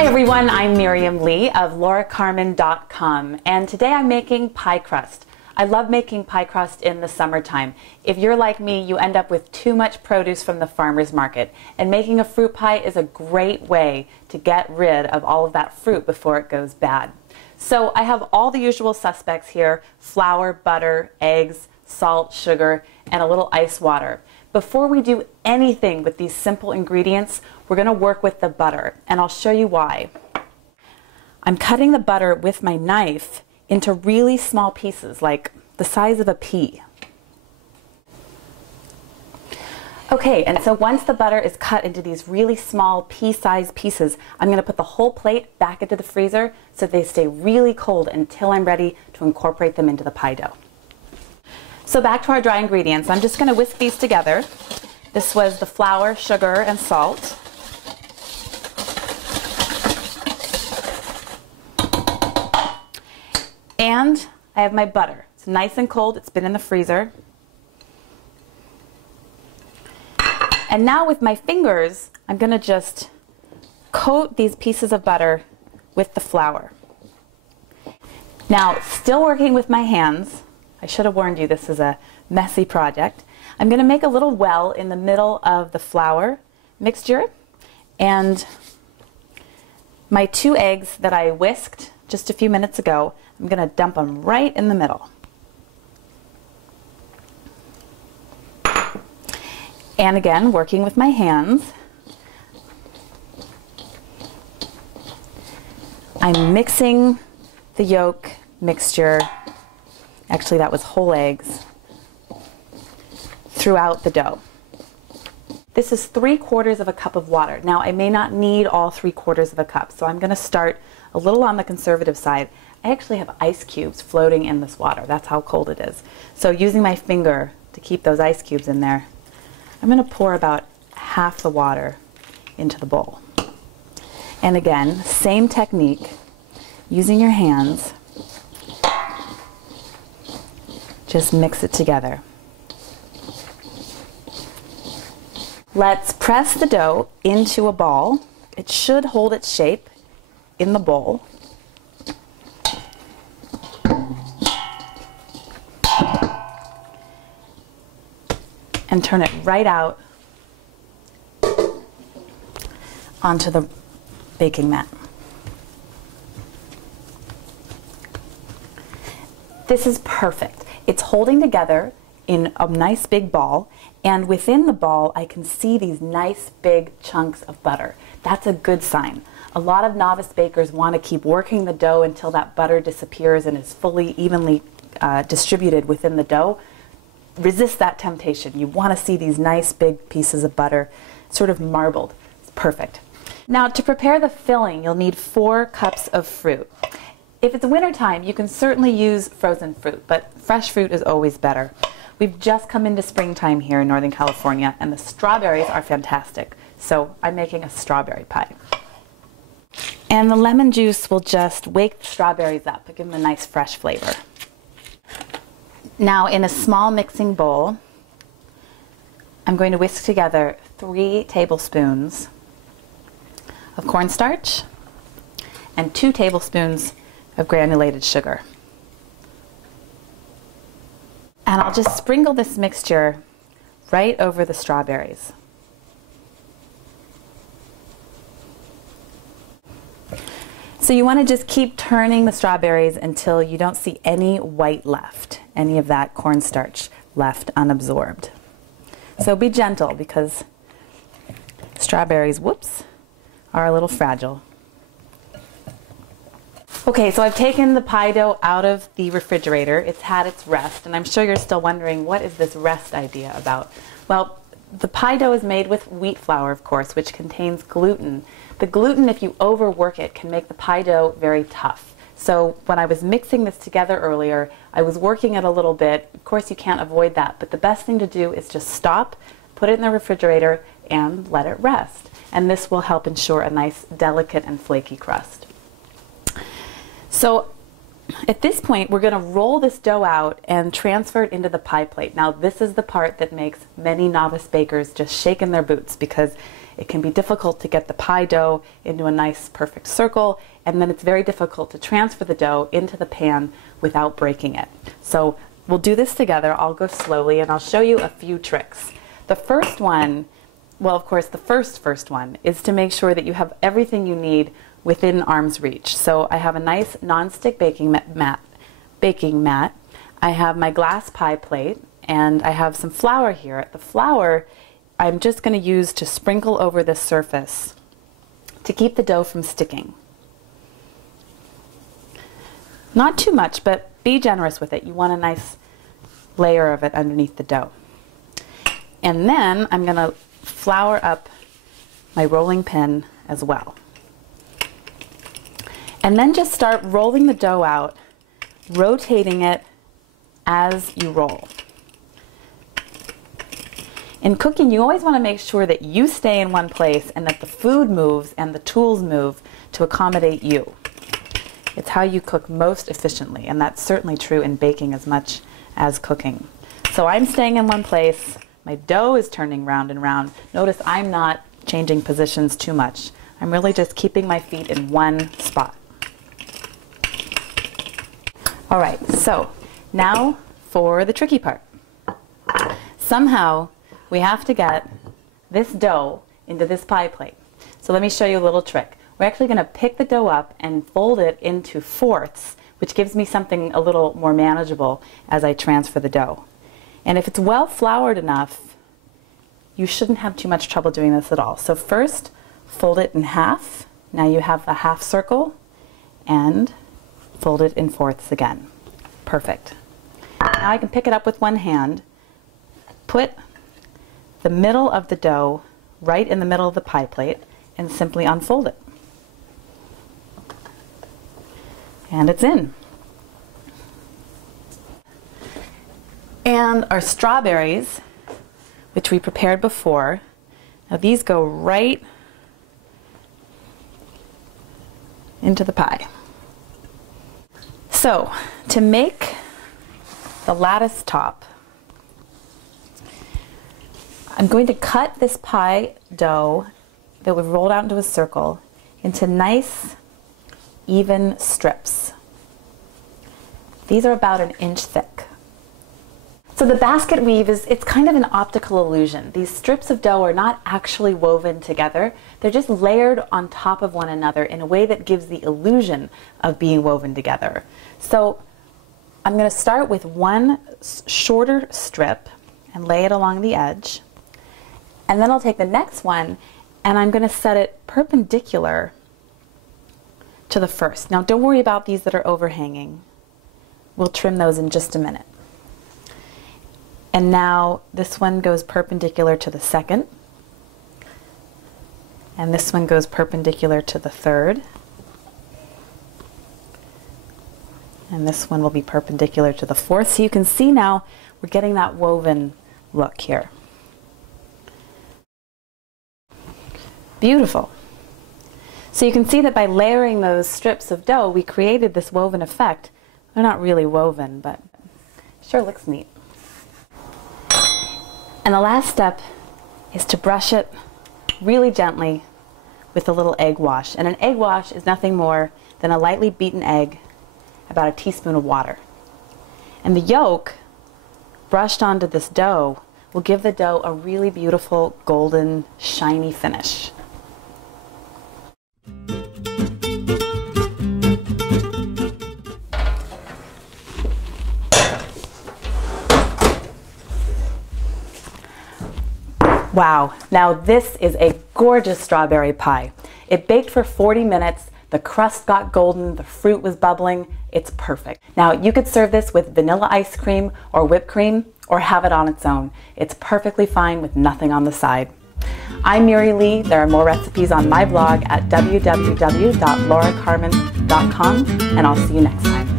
Hi everyone, I'm Miriam Leigh of lauracarmen.com, and today I'm making pie crust. I love making pie crust in the summertime. If you're like me, you end up with too much produce from the farmer's market, and making a fruit pie is a great way to get rid of all of that fruit before it goes bad. So I have all the usual suspects here: flour, butter, eggs, salt, sugar, and a little ice water. Before we do anything with these simple ingredients, we're going to work with the butter, and I'll show you why. I'm cutting the butter with my knife into really small pieces, like the size of a pea. Okay, and so once the butter is cut into these really small pea-sized pieces, I'm going to put the whole plate back into the freezer so they stay really cold until I'm ready to incorporate them into the pie dough. So back to our dry ingredients. I'm just going to whisk these together. This was the flour, sugar, and salt. And I have my butter. It's nice and cold. It's been in the freezer. And now with my fingers, I'm going to just coat these pieces of butter with the flour. Now, still working with my hands. I should have warned you this is a messy project. I'm going to make a little well in the middle of the flour mixture, and my 2 eggs that I whisked just a few minutes ago, I'm going to dump them right in the middle. And again, working with my hands, I'm mixing the yolk mixture, actually that was whole eggs, throughout the dough. This is 3/4 of a cup of water. Now I may not need all 3/4 of a cup, so I'm going to start a little on the conservative side. I actually have ice cubes floating in this water. That's how cold it is. So using my finger to keep those ice cubes in there, I'm going to pour about half the water into the bowl. And again, same technique, using your hands, just mix it together. Let's press the dough into a ball. It should hold its shape in the bowl. And turn it right out onto the baking mat. This is perfect. It's holding together in a nice big ball, and within the ball I can see these nice big chunks of butter. That's a good sign. A lot of novice bakers want to keep working the dough until that butter disappears and is fully evenly distributed within the dough. Resist that temptation. You want to see these nice big pieces of butter sort of marbled. It's perfect. Now to prepare the filling, you'll need 4 cups of fruit. If it's wintertime, you can certainly use frozen fruit, but fresh fruit is always better. We've just come into springtime here in Northern California, and the strawberries are fantastic. So I'm making a strawberry pie. And the lemon juice will just wake the strawberries up and give them a nice fresh flavor. Now in a small mixing bowl, I'm going to whisk together 3 tablespoons of cornstarch and 2 tablespoons of granulated sugar. And I'll just sprinkle this mixture right over the strawberries. So you want to just keep turning the strawberries until you don't see any white left, any of that cornstarch left unabsorbed. So be gentle, because strawberries, whoops, are a little fragile. Okay, so I've taken the pie dough out of the refrigerator. It's had its rest, and I'm sure you're still wondering, what is this rest idea about? Well, the pie dough is made with wheat flour, of course, which contains gluten. The gluten, if you overwork it, can make the pie dough very tough. So when I was mixing this together earlier, I was working it a little bit. Of course, you can't avoid that, but the best thing to do is just stop, put it in the refrigerator, and let it rest. And this will help ensure a nice, delicate, and flaky crust. So At this point, we're going to roll this dough out and transfer it into the pie plate. Now, this is the part that makes many novice bakers just shake in their boots, because it can be difficult to get the pie dough into a nice, perfect circle, and then it's very difficult to transfer the dough into the pan without breaking it. So we'll do this together. I'll go slowly, and I'll show you a few tricks. The first one, well, of course, the first one is to make sure that you have everything you need within arm's reach. So I have a nice non-stick baking mat. I have my glass pie plate, and I have some flour here. The flour I'm just going to use to sprinkle over this surface to keep the dough from sticking. Not too much, but be generous with it. You want a nice layer of it underneath the dough. And then I'm going to flour up my rolling pin as well. And then just start rolling the dough out, rotating it as you roll. In cooking, you always want to make sure that you stay in one place and that the food moves and the tools move to accommodate you. It's how you cook most efficiently, and that's certainly true in baking as much as cooking. So I'm staying in one place. My dough is turning round and round. Notice I'm not changing positions too much. I'm really just keeping my feet in one spot. All right, so now for the tricky part. Somehow we have to get this dough into this pie plate. So let me show you a little trick. We're actually going to pick the dough up and fold it into fourths, which gives me something a little more manageable as I transfer the dough. And if it's well floured enough, you shouldn't have too much trouble doing this at all. So first, fold it in half. Now you have a half circle, and fold it in fourths again. Perfect. Now I can pick it up with one hand, put the middle of the dough right in the middle of the pie plate, and simply unfold it. And it's in. And our strawberries, which we prepared before, now these go right into the pie. So, to make the lattice top, I'm going to cut this pie dough that we've rolled out into a circle into nice, even strips. These are about 1 inch thick. So the basket weave it's kind of an optical illusion. These strips of dough are not actually woven together. They're just layered on top of one another in a way that gives the illusion of being woven together. So I'm going to start with one shorter strip and lay it along the edge. And then I'll take the next one and I'm going to set it perpendicular to the first. Now don't worry about these that are overhanging. We'll trim those in just a minute. And now this one goes perpendicular to the second. And this one goes perpendicular to the third. And this one will be perpendicular to the fourth. So you can see now we're getting that woven look here. Beautiful. So you can see that by layering those strips of dough, we created this woven effect. They're not really woven, but it sure looks neat. And the last step is to brush it really gently with a little egg wash. And an egg wash is nothing more than a lightly beaten egg, about a teaspoon of water. And the yolk brushed onto this dough will give the dough a really beautiful, golden, shiny finish. Wow, now this is a gorgeous strawberry pie. It baked for 40 minutes, the crust got golden, the fruit was bubbling, it's perfect. Now you could serve this with vanilla ice cream or whipped cream or have it on its own. It's perfectly fine with nothing on the side. I'm Miriam Leigh. There are more recipes on my blog at www.lauracarmen.com, and I'll see you next time.